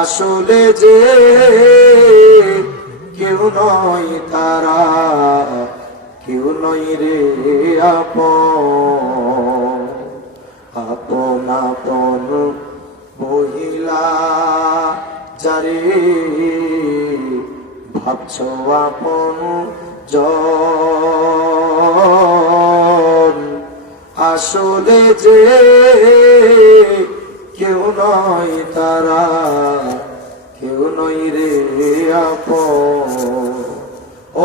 আসলে যে কেউ নয় তারা, কেউ নয় রে আপন। আপন আপন মহিলা যারে ভাবছ আপন জন, আসলে যে কেউ নয় তারা, কেউ নয় রে আপন।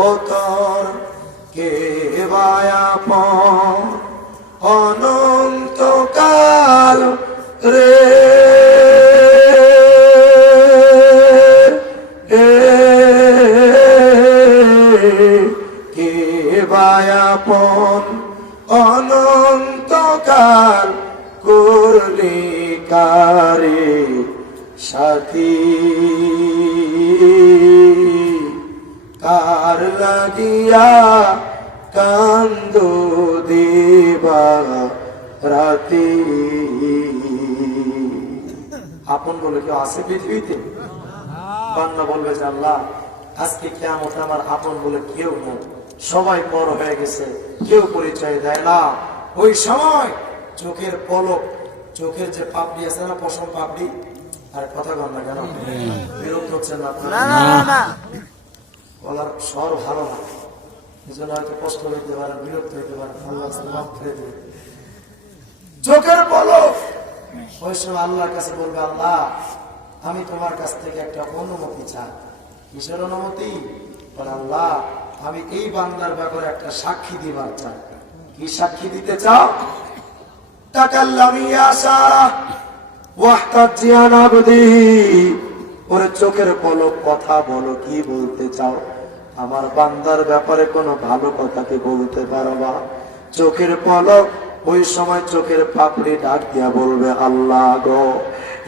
ও তোর কে বা আপন অনন্তকাল রে, কে বা আপন অনন্তকাল করলি কারে সাথী, কার লাগিয়া কান্দ দিবা রাতি। আপন বলে কেউ আছে পৃথিবীতে? বান্দা বলবে যে আল্লাহ আজকে কিয়ামতে আমার আপন বলে কেউ নেই, সবাই পর হয়ে গেছে, কেউ পরিচয় দেয় না। ওই সময় চোখের পলক, চোখের যে পাপড়ি আছে না, পশম পাপড়ি, আর কথা বল না কেন, বিরক্ত হচ্ছেন না আপনারা? বলার স্বর ভালো না, এই জন্য হয়তো কষ্ট হইতে পারে, বিরক্ত হইতে পারে, আল্লাহ মাফ করে দেবে। চোখের পলক, ওই সময় আল্লাহর কাছে বলবে আল্লাহ আমি তোমার কাছ থেকে একটা অনুমতি চাই। কিসের অনুমতি? বলে আল্লাহ আমি এই বান্দার ব্যাপারে একটা সাক্ষী দিবার চাই। কি সাক্ষী দিতে চাও? তাকাল্লামি আশা ওয়াহতাজিয়ান আবদি, ওরে চোখের পলক কথা বলো, কি বলতে চাও? আমার বান্দার ব্যাপারে কোনো ভালো কথা কি বলতে পারবা? চোখের পলক ওই সময় চোখের পাপড়ি ডাক দিয়া বলবে আল্লাহ গো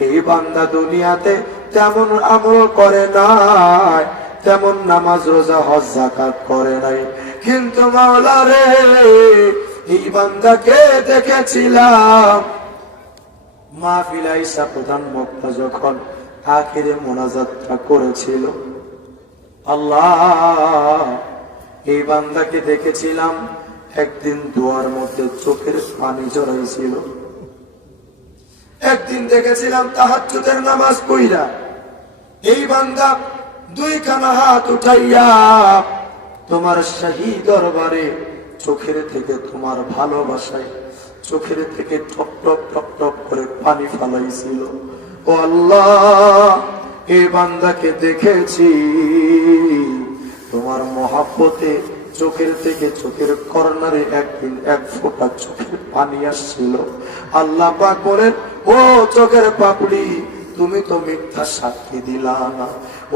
এই বান্দা দুনিয়াতে তেমন আমল করে নাই, তেমন নামাজ রোজা হজ যাকাত করে নাই, কিন্তু মাওলা রে এই বান্দাকে দেখেছিলাম মাহফিলে আইসা প্রধান বক্তা যখন আখিরে মোনাজাতটা করেছিল, আল্লাহ এই বান্দাকে দেখেছিলাম একদিন দোয়ার মধ্যে চোখের পানি জড়াইছিল, একদিন দেখেছিলাম তাহাজ্জুদের নামাজ পড়িয়া এই বান্দা দুইখানা হাত উঠাইয়া তোমার শাহী দরবারে চোখের থেকে তোমার ভালোবাসায় চোখের থেকে টপ টপ টপ টপ করে পানি ফালাইছিল। ও আল্লাহ এই বান্দাকে দেখেছি তোমার মহাব্বতে চোখের থেকে চোখের কর্নারে একদিন এক ফোঁটা চোখের পানি আসছিল। আল্লাহ পাক বলেন ও চোখের পাপড়ি তুমি তো মিথ্যা সাক্ষী দিলা না।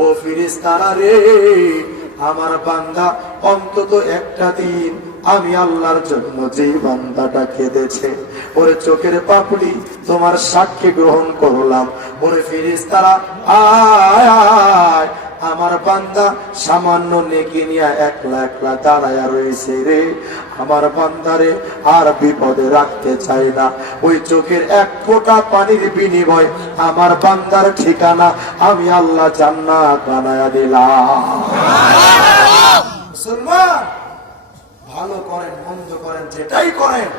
ও ফেরেশতারা রে আমার বান্দা অন্তত একটা দিন আমি আল্লাহর জন্য যে বান্দাটা কেঁদেছে ওরে চোখের পাপড়ি তোমার সাক্ষী গ্রহণ করলাম। ওরে ফেরেশতারা আয় আয় আমার বান্দা সামান্য নেকি নিয়ে একলা একলা দাঁড়ায়া রয়েছে রে, আমার বান্দারে আর বিপদে রাখতে চাই না। ওই চোখের এক ফোঁটা পানির বিনিময় আমার বান্দার ঠিকানা আমি আল্লাহ জান্নাত বানায়া দিলাম। মুসলমান ভালো করেন মন্দ করেন যেটাই করেন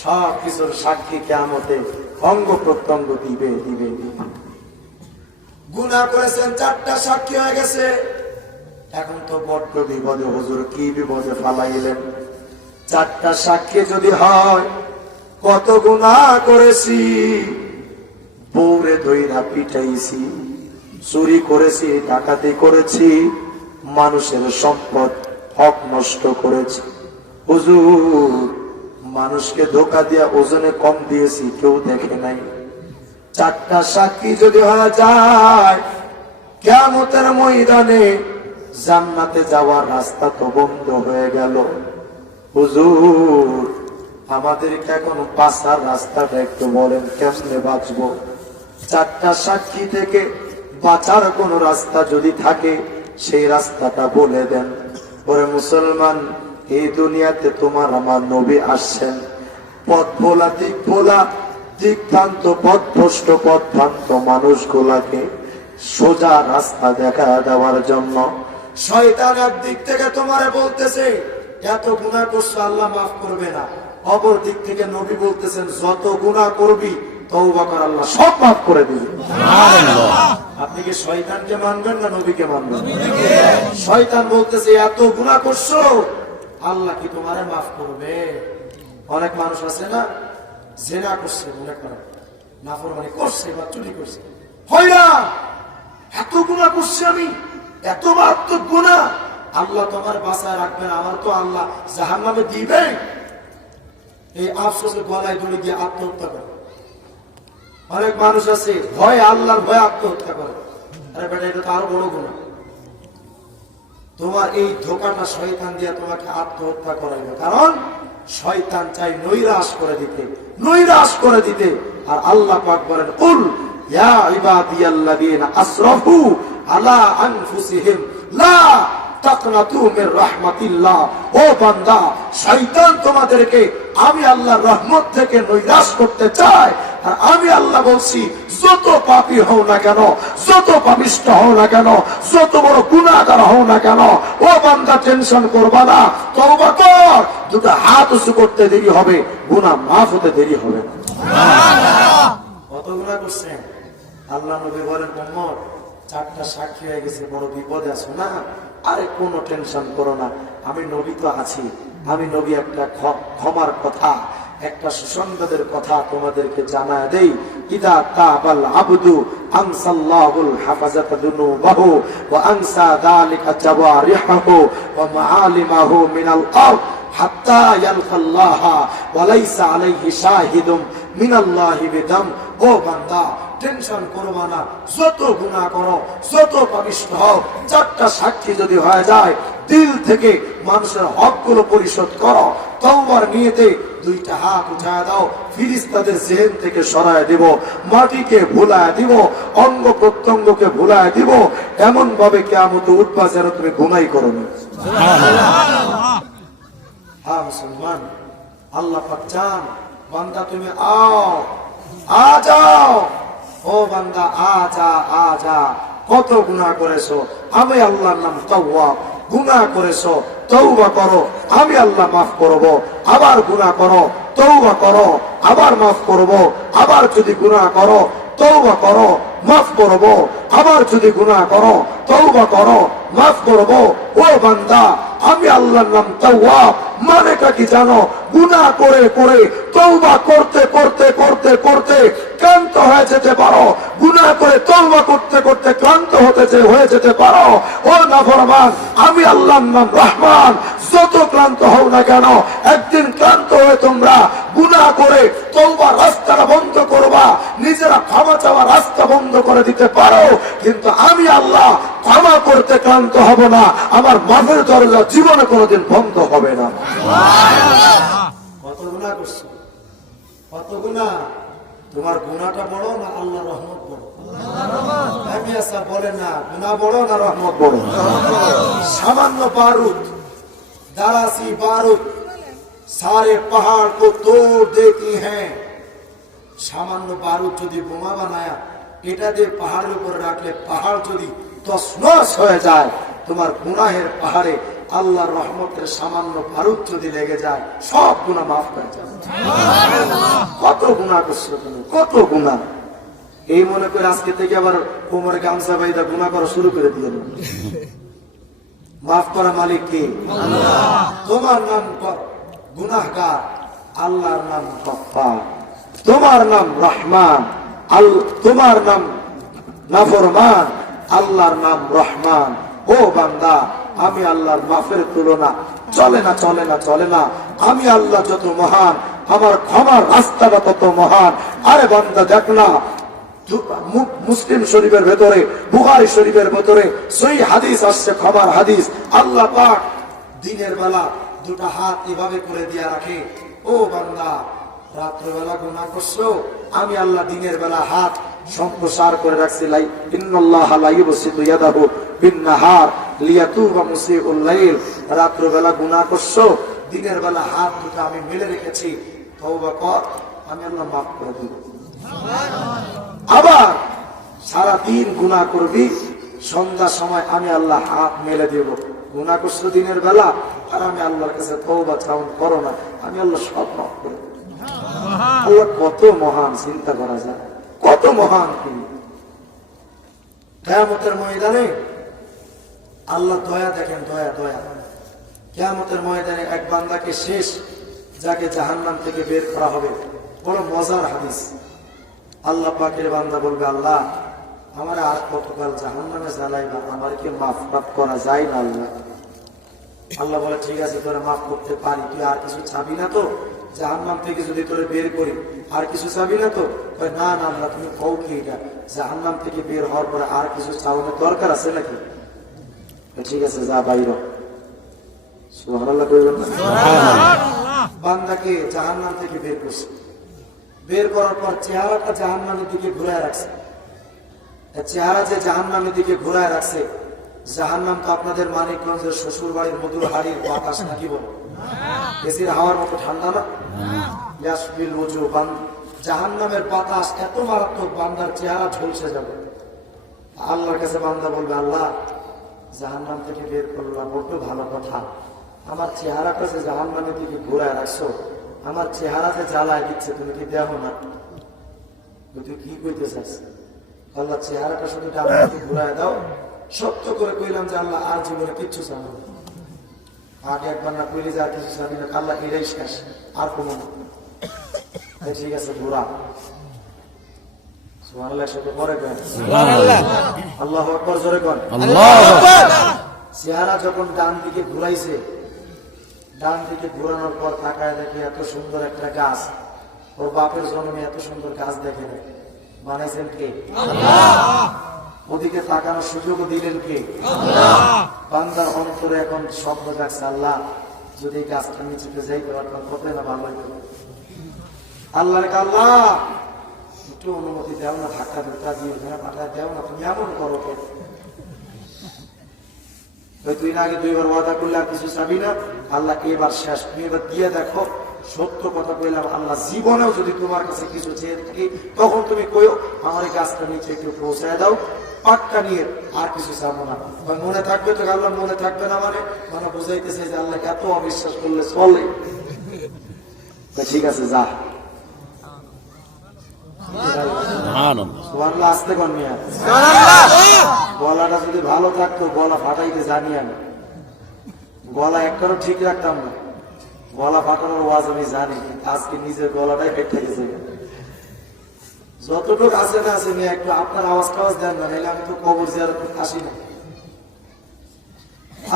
সব কিছুর সাক্ষী কিয়ামতে অঙ্গ প্রত্যঙ্গ দিবে দিবে দিবে। গুনাহ করেছেন চারটা সাক্ষী হয়ে গেছে, এখন তো বড্ড বিপদে হুজুর, কি বিপদে ফালাইলেন। চারটা সাক্ষী যদি হয় কত গুনাহ করেছি, বউরে ধইরা পিটাইছি, চুরি করেছি, ডাকাতি করেছি, মানুষের সম্পদ হক নষ্ট করেছি, হুজুর মানুষকে ধোঁকা দিয়া ওজনে কম দিয়েছি, কেউ দেখে নাই। চারটা সাক্ষী যদি হওয়া যায় কিয়ামতের ময়দানে জান্নাতে যাওয়ার রাস্তা তো বন্ধ হয়ে গেল। হুজুর আমাদেরকে এখন বাঁচার রাস্তাটা একটু বলেন, কেমনে বাঁচবো? চারটা সাক্ষী থেকে বাঁচার কোন রাস্তা যদি থাকে সেই রাস্তাটা বলে দেন। ওরে মুসলমান এই দুনিয়াতে তোমার আমার নবী আসছেন, পথ ভোলা দিক ভোলা দিকভ্রান্ত পথভ্রষ্ট পথভ্রান্ত মানুষগুলাকে সোজা রাস্তা দেখা দেওয়ার জন্য শয়তান একদিক থেকে তোমারে বলতেছে এত গুনাহ করছো আল্লাহ মাফ করবে না, অপর দিক থেকে নবী বলতেছেন যত গুনাহ করবি তওবা কর আল্লাহ সব মাফ করে দিবে। আপনি কি শয়তানকে মানবেন না নবীকে মানবেন? শয়তান বলতেছে এত গুনাহ করছো আল্লাহ কি তোমারে মাফ করবে? অনেক মানুষ আছে না জিনা করছে মনে করেন, নাফরমানি করছে বা চুরি করছে, হয় না এত গুনাহ করছি আমি, এত মারাত্মক গুনাহ, আল্লাহ তোমার বাঁচায় রাখবেন, আমার তো আল্লাহ জাহান্নামে দিবে। এই আফসোসে গলায় দড়ি দিয়ে আত্মহত্যা করে। অনেক মানুষ আছে ভয় আল্লাহর ভয় আত্মহত্যা করে। আরে বেটা এটা তো আরো বড় গুনাহ। তোমার এই ধোকাটা শয়তান দিয়ে তোমাকে আত্মহত্যা করাইবে, কারণ শয়তান চাই নৈরাশ করে দিতে, নৈরাশ করে দিতে। আর আল্লাহ পাক বলেন কুল ইয়া ইবাদিয়াল্লাযীনা আসরাফু আলা আনফুসিহিম লা তাকনাতু মির রাহমাতিল্লাহ। ও বান্দা, শয়তান তোমাদেরকে আমি আল্লাহর রহমত থেকে নৈরাশ করতে চাই। আর আমি আল্লাহ বলছি যত পাপী হও না কেন, যত পাপিষ্ঠ হও না কেন, যত বড় গুনাহগার হও না কেন, ও বান্দা টেনশন করবা না, তওবা কর। দুটো হাত উঁচু করতে দেরি হবে, গুনাহ মাফ হতে দেরি হবে না। কত গুনাহ করছেন? আল্লাহ নবী বলেন মুহাম্মদ চারটা সাক্ষী হয়ে গেছে, বড় বিপদে আছো না? আরে কোনো টেনশন করো না, আমি নবী তো আছি। আমি নবী একটা ক্ষমার কথা, একটা সুসংবাদের কথা তোমাদেরকে জানায় দেই। ইদা তাবাল আবদু আমসাল্লাহুল হাফাজাতা দুনুবাহু ওয়া আনসা যালিকা জাওয়ারিহু ওয়া মাআলিমাহু মিনাল আরদ হাত্তা ইয়ালকাল্লাহা ওয়া লাইসা আলাইহি শাহিদুম মিনাল্লাহি বিদাম। ও বান্দা টেনশন করবা না, যত গুনাহ করো, যত পাপিষ্ঠ হও, চারটা সাক্ষী যদি হয়ে যায়, দিল থেকে মানুষের হকগুলো পরিশোধ করো, তওবার নিয়তে দুইটা হাত উঠায় দাও, ফিরিস্তাদের জেহেন থেকে সরায় দিব, মাটিকে ভুলায় দিব, অঙ্গ প্রত্যঙ্গকে ভুলায় দিব, এমন ভাবে কিয়ামতে উঠবা যেন তুমি গুনাহই করো না। হ্যাঁ মুসলমান, আল্লাহ পাক চান বান্দা তুমি আ যাও, ও বান্দা আজা। কত গুনাহ করেছো, আমি আল্লাহর নাম তাওয়াব। গুনাহ করেছো তওবা করো, আমি আল্লাহ মাফ করব। আবার গুনাহ করো, তওবা করো, আবার মাফ করব। আবার যদি গুনাহ করো তওবা করো, মাফ করব। আবার যদি গুনাহ করো তওবা করো, মাফ করব। ও বান্দা আমি আল্লাহর নাম তাওয়াব মানেটা কি জানো? গুনাহ করে করে তওবা করতে করতে করতে করতে ক্লান্ত হয়ে যেতে পারো, গুনাহ করে তওবা করতে করতে ক্লান্ত হয়ে যেতে পারো। ও নাফরমান, আমি আল্লাহর নাম রহমান, যত ক্লান্ত হও না কেন, একদিন ক্লান্ত হয়ে তোমরা গুনাহ করে তওবার রাস্তাটা বন্ধ করবা, নিজেরা ক্ষমা চাওয়ার রাস্তা বন্ধ করে দিতে পারো, কিন্তু আমি আল্লাহ ক্ষমা করতে ক্লান্ত হব না, আমার মাফের দরজা জীবনে কোনোদিন বন্ধ হবে না। কত গুনাহ করছো, কত গুনাহ। তোমার গুনাহটা বড় না আল্লাহর রহমত বড়? আমি আসা বলে না গুনাহ বড় না রহমত বড়? সামান্য বারুদ, दारासी बारूद सारे पहाड़ को तोड़ देती हैं। सामान्य बारूद যদি বোমা বানায়া এটা দিয়ে পাহাড়ের উপর রাখলে পাহাড় যদি তছনছ হয়ে যায়, তোমার গুনাহের পাহাড়ে আল্লাহর রহমতের সামান্য বারুদ যদি লেগে যায়, সব গুনাহ মাফ হয়ে যায়। কত গুনাহ করছো তুমি, কত গুনাহ। এই মনে করে আজকে থেকে আবার কোমরে গামছা বাইদা গুনাহ করা শুরু করে দিয়ে মাফ করা মালিক কে? আল্লাহ। তোমার নাম গুনাহগার, আল্লাহর নাম গফফার। তোমার নাম রহমান, তোমার নাম নাফরমান, আল্লাহর নাম রহমান। ও বান্দা, আমি আল্লাহর মাফের তুলনা চলে না, চলে না, চলে না। আমি আল্লাহ যত মহান, আমার ক্ষমার রাস্তাটা তত মহান। আরে বান্দা দেখ না, মুসলিম শরীফের ভেতরে, বুখারী শরীফের ভেতরে সহিহ হাদিস আসছে, ক্ষমার হাদিস। আল্লাহ পাক দিনের বেলা দুটো হাত এভাবে করে দিয়া রাখে। ও বান্দা, রাত্রবেলা গুনাহ করছো, আমি আল্লাহ দিনের বেলা হাত সম্প্রসার করে রাখছি। ইন্নাল্লাহা লা ইউবসিতু ইয়াদাহু বিন-নাহার লিয়াতুবা মুসিউল লাইল। রাত্রবেলা গুনাহ করছো, দিনের বেলা হাত দুটো আমি মেলে রেখেছি, তওবা কর, আমি আল্লাহ মাফ করে দেব। আবার সারাদিন গুনাহ করবি, সন্ধ্যার সময় আমি আল্লাহ হাত মেলে দেব, গুনাহ করছো দিনের বেলা আর আমি আল্লাহর কাছে তওবা চাউন করো না, আমি আল্লাহ সব মাফ করে দেব। আল্লাহ কত মহান, চিন্তা করা যায় কত মহান তিনি। কিয়ামতের ময়দানে আল্লাহ দয়া দেখেন, দয়া দয়া। কিয়ামতের ময়দানে এক বান্দাকে শেষ যাকে জাহান্নাম থেকে বের করা হবে, বড় মজার হাদিস। আল্লাহ পাকের বান্দা বলবে, আল্লাহ আমার আর কতকাল জাহান্নামে জ্বালাইবা, আমার কি মাফ করা যায় না আল্লাহ? আল্লাহ বলে, ঠিক আছে তোরা মাফ করতে পারি, তুই আর কিছু চাবি না তো? জাহান্নাম থেকে যদি তোরে বের করি আর কিছু চাবি না তো? না না আল্লাহ, তুমি কও কি এটা, জাহান্নাম থেকে বের হওয়ার পরে আর কিছু চাওয়ানোর দরকার আছে নাকি? ঠিক আছে যা বাইর। সুবহানাল্লাহ কইবেন না? বান্দাকে জাহান্নাম থেকে বের করছে, বের করার পর চেহারাটা জাহান্নামের দিকে ঘুরায় রাখছে। চেহারা যে জাহান্নামের দিকে ঘুরায় রাখছে, জাহান্নাম তো আপনাদের মানিকগঞ্জের শ্বশুর বাড়ির মধুর হাড়ির বাতাস নাকি বল, এসির হাওয়ার মতো ঠান্ডা না? ইয়াসবিল ওজু, জাহান্নামের বাতাস এত মারাত্মক, বান্দার চেহারা ঝলসে যাবে। আল্লাহর কাছে বান্দা বলবে, আল্লাহ জাহান্নাম থেকে বের করলাম, বড্ড ভালো কথা, আমার চেহারাটা যে জাহান্নামের দিকে ঘুরায় রাখছো, আমার চেহারা যে জ্বালায় দিচ্ছে, তুমি কি দেখো না? তুই কি কইতে চাস? আল্লাহ চেহারাটা শুধু ডান দিকে ঘুরায় দাও। সত্য করে কইলাম যে আল্লাহ আর জীবনে কিচ্ছু চাবো না, আগে একবার না কইলে যে আর কিছু চাবি না, আল্লাহ এটাই শেষ, আর কোনো না। ঠিক আছে ঘুরা। সুবহানাল্লাহ, সাথে পরে করেন আল্লাহু আকবার, জোরে করেন আল্লাহু আকবার। চেহারা যখন ডান দিকে ঘুরাইছে, ডান দিকে ঘুরানোর পর তাকায় দেখে এত সুন্দর একটা গাছ, ওর বাপের জন্মে এত সুন্দর গাছ দেখে না, বানাইছেন কে? আল্লাহ। ওদিকে তাকানোর সুযোগ দিলেন কে? আল্লাহ। বান্দার অন্তরে এখন শব্দ ডাকছে, আল্লাহ যদি এই গাছটা নিচেতে যাইতে পারতাম কতই না ভালো হইত। আল্লাহর আল্লাহ একটু অনুমতি দেও না, ধাক্কা ধুক্কা দিয়ে ওখানে পাঠায় দেও না, তুমি এমন করো কে? তুই না আগে দুইবার ওয়াদা করলে আর কিছু চাবি না, আল্লাহ এবার শেষ, তুমি এবার দিয়ে দেখো। সত্য কথা কইলাম, আল্লাহ জীবনেও যদি তোমার কাছে কিছু চেয়ে থাকি তখন তুমি কইও আমার এই গাছটা নিচে একটু পৌঁছায় দাও, পাক্কা নিয়ে আর কিছু চাবো না। মনে থাকবে তো? আল্লাহ মনে থাকবে না মানে মানে বুঝাইতেছে যে আল্লাহকে এত অবিশ্বাস করলে চলে। ঠিক আছে যা। আসতে কন্যা গলাটা যদি ভালো থাকতো, গলা ফাটাইতে জানি আমি, গলা একটারও ঠিক রাখতাম না, গলা ফাটানোর ওয়াজ আমি জানি, আজকে নিজের গলাটাই ফেটে গেছে। যতটুকু আছে না আছে নিয়ে একটু আপনার আওয়াজ টাওয়াজ দেন না, নাহলে আমি তো কবর জিয়ারত করতে আসি না।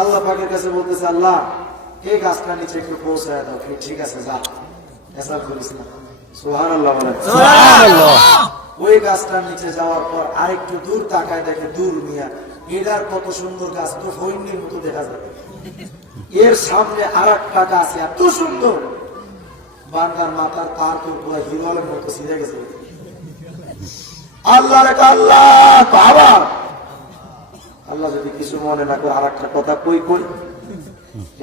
আল্লাহ পাকের কাছে বলতেছে, আল্লাহ এই গাছটা নিচে একটু পৌঁছায় দাও। ঠিক আছে যা, এসব করিস না। সুবহানাল্লাহ বলেন। ওই গাছটার নিচে যাওয়ার পর আরেকটু দূর তাকায় দেখে, দূর মিয়া এটার কত সুন্দর গাছ, তো ফৈন্যের মতো দেখা যায়। এর সামনে আর একটা গাছ এত সুন্দর, বান্দার মাথার তার তো পুরো হিরোলের মতো ছিঁড়ে গেছে। আল্লাহ আল্লাহ বাবা, আল্লাহ যদি কিছু মনে না করে আর একটা কথা কই কই,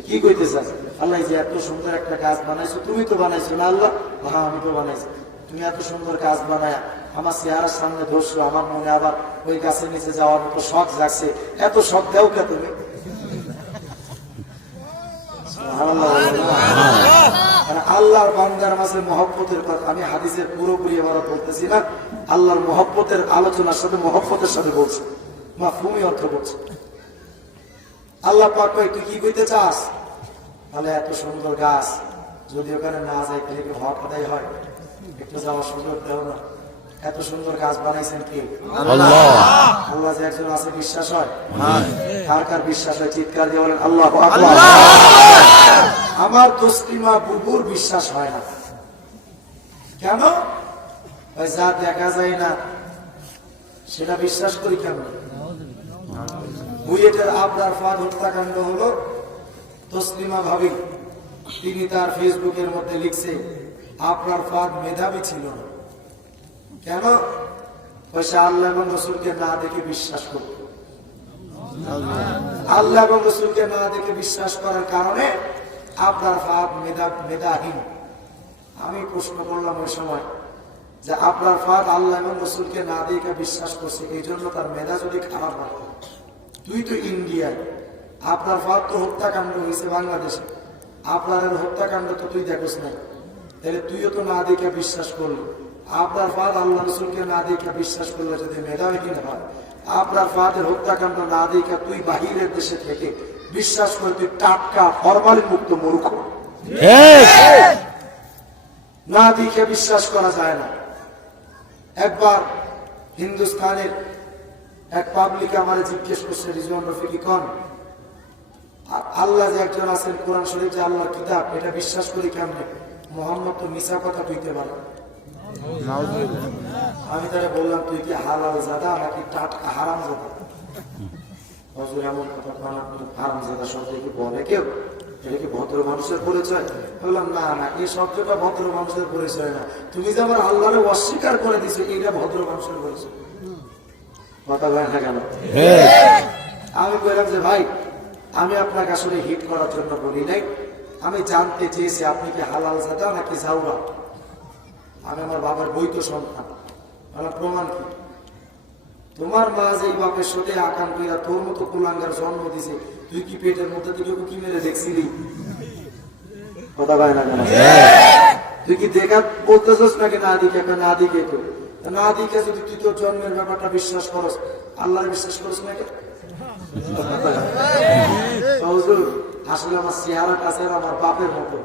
কি কইতে চাস? আল্লাহ যে এত সুন্দর একটা গাছ বানাইছো, তুমি তো বানাইছো না? আল্লাহ হ্যাঁ আমি তো বানাইছি। তুমি এত সুন্দর গাছ বানায় আমার চেহারার সামনে ধরছো, আমার মনে আবার ওই গাছের নিচে যাওয়ার মতো শখ জাগছে, এত শখ দেও কে তুমি? আল্লাহর বান্দার মাঝে মহব্বতের কথা আমি হাদিসের পুরোপুরি আমরা বলতেছি না, আল্লাহর মহব্বতের আলোচনার সাথে মহব্বতের সাথে বলছে, মাফহুমি অর্থ বলছে। আল্লাহ পাক কয় তুই কি কইতে চাস? তাহলে এত সুন্দর গাছ যদি ওখানে না যায় তাহলে কি হক আদায় হয়? একটু যাওয়ার সুযোগ দেও না। এত সুন্দর গাছ বানাইছেন কে? আল্লাহ। আল্লাহ যে একজন আছে বিশ্বাস হয়? কার কার বিশ্বাস হয়? চিৎকার দিয়ে বলেন আল্লাহু আকবার। আমার তসলিমা বুবুর বিশ্বাস হয় না। কেন? যা দেখা যায় না সেটা বিশ্বাস করি কেন? বুয়েটের আবরার ফাদ হত্যাকাণ্ড হলো, তসলিমা ভাবি তিনি তার ফেসবুকের মধ্যে লিখছে আবরার ফাদ মেধাবী ছিল না। কেন? পয়সা আল্লাহ এবং রসুলকে না দেখে বিশ্বাস করত। আল্লাহ এবং রসুলকে না দেখে বিশ্বাস করার কারণে আবরার ফাদ মেধাহীন। আমি প্রশ্ন করলাম ওই সময় যে আপনার ফাদ আল্লাহ এবং রসুলকে না দেখে বিশ্বাস করছে, এই জন্য তার মেধা যদি খারাপ হয়। তুই তো ইন্ডিয়ায়, আপনার ফাদ তো হত্যাকাণ্ড হয়েছে বাংলাদেশে, আপনার হত্যাকাণ্ড তো তুই দেখোস না, তাহলে তুইও তো না দেখে বিশ্বাস করলি। আপনার ফাদ আল্লাহ রসুলকে না দেখে বিশ্বাস করলে যদি মেধাহীন হয়, আপনার ফাদের হত্যাকাণ্ড না দেখে তুই বাহিরের দেশে থেকে বিশ্বাস করে তুই টাটকা ফরমালিন মুক্ত মূর্খ। না দেখে বিশ্বাস করা যায় না। একবার হিন্দুস্তানের এক পাবলিক আমার জিজ্ঞেস করছে, রিজওয়ান রফিকি কোন আল্লাহ যে একজন আছেন, কোরআন শরীফ যে আল্লাহর কিতাব, এটা বিশ্বাস করি কেমনে? মোহাম্মদ তো মিশা কথা কইতে পারে। আমি তারা বললাম, তুই কি হালাল জাদা নাকি টাটকা হারাম জাদা? হুজুর এমন কথা হারাম জাদা শব্দ কি বলে কেউ? এটা কি ভদ্র মানুষের পরিচয়? বললাম না না, এই শব্দটা ভদ্র মানুষের পরিচয় না। তুমি যে আমার আল্লাহরে অস্বীকার করে দিছো, এইটা ভদ্র মানুষের পরিচয়। কথা বলে না কেন? আমি বললাম যে ভাই, আমি আপনাকে আসলে হিট করার জন্য বলি নাই, আমি জানতে চেয়েছি আপনি কি হালাল জাদা নাকি জাউরা। আমি আমার বাবার বৈধ সন্তান। আমার প্রমাণ কি? তোমার মা যে বাপের সাথে আকাম কইরা তোর মতো কুলাঙ্গার জন্ম দিছে, তুই কি পেটের মধ্যে থেকে উকি মেরে দেখছিলি? কথা বলে না কেন? তুই কি দেখা বলতেছিস নাকি না দিকে? না দিকে তো না দিকে যদি তুই তোর জন্মের ব্যাপারটা বিশ্বাস করস, আল্লাহর বিশ্বাস করস নাকি? আসলে আমার চেহারাটা আছে আমার বাপের মতো,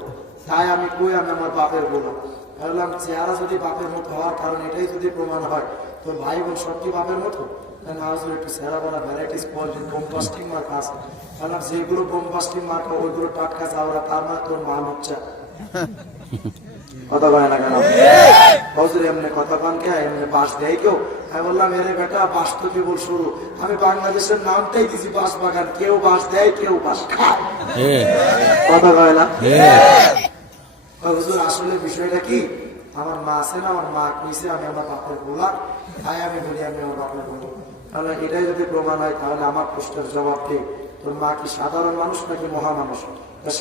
তাই আমি কই আমি আমার বাপের বললাম। ভাবলাম চেহারা যদি বাপের মতো হওয়ার কারণ এটাই যদি প্রমাণ হয়, তোর ভাই বোন সব কি বাপের মতো? একটু চেহারা বলা ভ্যারাইটিস বোমবাস্টিং মার্কা আছে। ভাবলাম যেগুলো বোমবাস্টিং মার্কা ওইগুলো টাটকা যাওয়া, তার মানে তোর মা লুচ্চা। কথা বলে না কেন? হজুর এমনি কথা পান কে? এমনি বাস দেয় কেউ? আমি বললাম এরে বেটা, বাস তো কেবল শুরু। আমি বাংলাদেশের নামটাই দিছি বাস বাগান। কেউ বাস দেয়, কেউ বাস খায়। কথা বলে না? হুজুর আসলে বিষয়টা কি? আমার মা আছে না, আমার মা কইছে আমি আমার বাপের বললাম, তাই আমি বলি আমি আমার বাপের বলবো। তাহলে এটাই যদি প্রমাণ হয়, তাহলে আমার প্রশ্নের জবাব কি? তোর মা কি সাধারণ মানুষ নাকি মহামানুষ?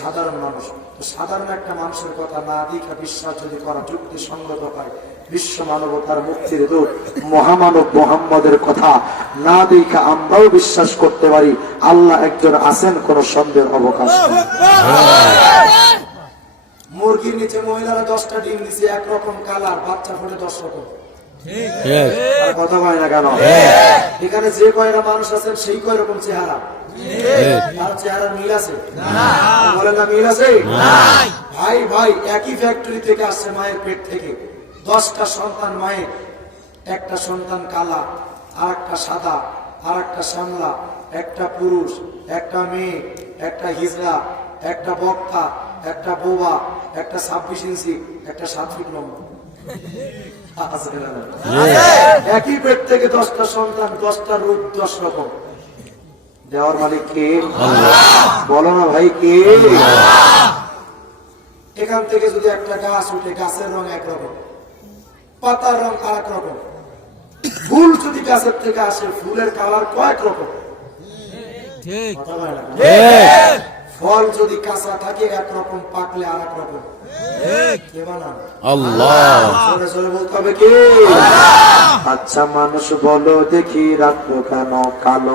সাধারণ মানুষ। তো সাধারণ একটা মানুষের কথা না দেখা বিশ্বাস যদি করা যুক্তি সঙ্গত পায়, বিশ্ব মানবতার মুক্তির দূত মহামানব মুহাম্মদের কথা না দেখা আমরাও বিশ্বাস করতে পারি আল্লাহ একজন আছেন, কোন সন্দেহের অবকাশ নেই। মুরগির নিচে মহিলারা 10টা ডিম দিছে, একরকম কালার, বাচ্চা ফোটে 10 রকম। কথা বলে না কেন? এখানে যে কয়টা মানুষ আছেন সেই কয় রকম চেহারা, তার চেহারার মিল আছে? বলেন না মিল আছে? ভাই ভাই একই ফ্যাক্টরি থেকে আসছে, মায়ের পেট থেকে 10টা সন্তান মায়ের, একটা সন্তান কালা, আর একটা সাদা, আর একটা শ্যামলা, একটা পুরুষ, একটা মেয়ে, একটা হিজড়া, একটা বক্তা, একটা বোবা, একটা 26 ইঞ্চি, একটা 7 ফিট লম্বা। একই পেট থেকে 10টা সন্তান, 10টা রূপ, 10 রকম। দেওয়ার মালিক কে? বলো না ভাই কে? এখান থেকে যদি একটা গাছ উঠে, গাছের রং একরকম, পাতার রং আর এক রকম। ফুল যদি গাছের থেকে আসে, ফুলের কালার কয়েক রকম। ফল যদি কাঁচা থাকে একরকম, পাকলে আর এক রকম। আল্লাহ বলতে হবে কি? আচ্ছা মানুষ বলো দেখি রাখবো কেন কালো?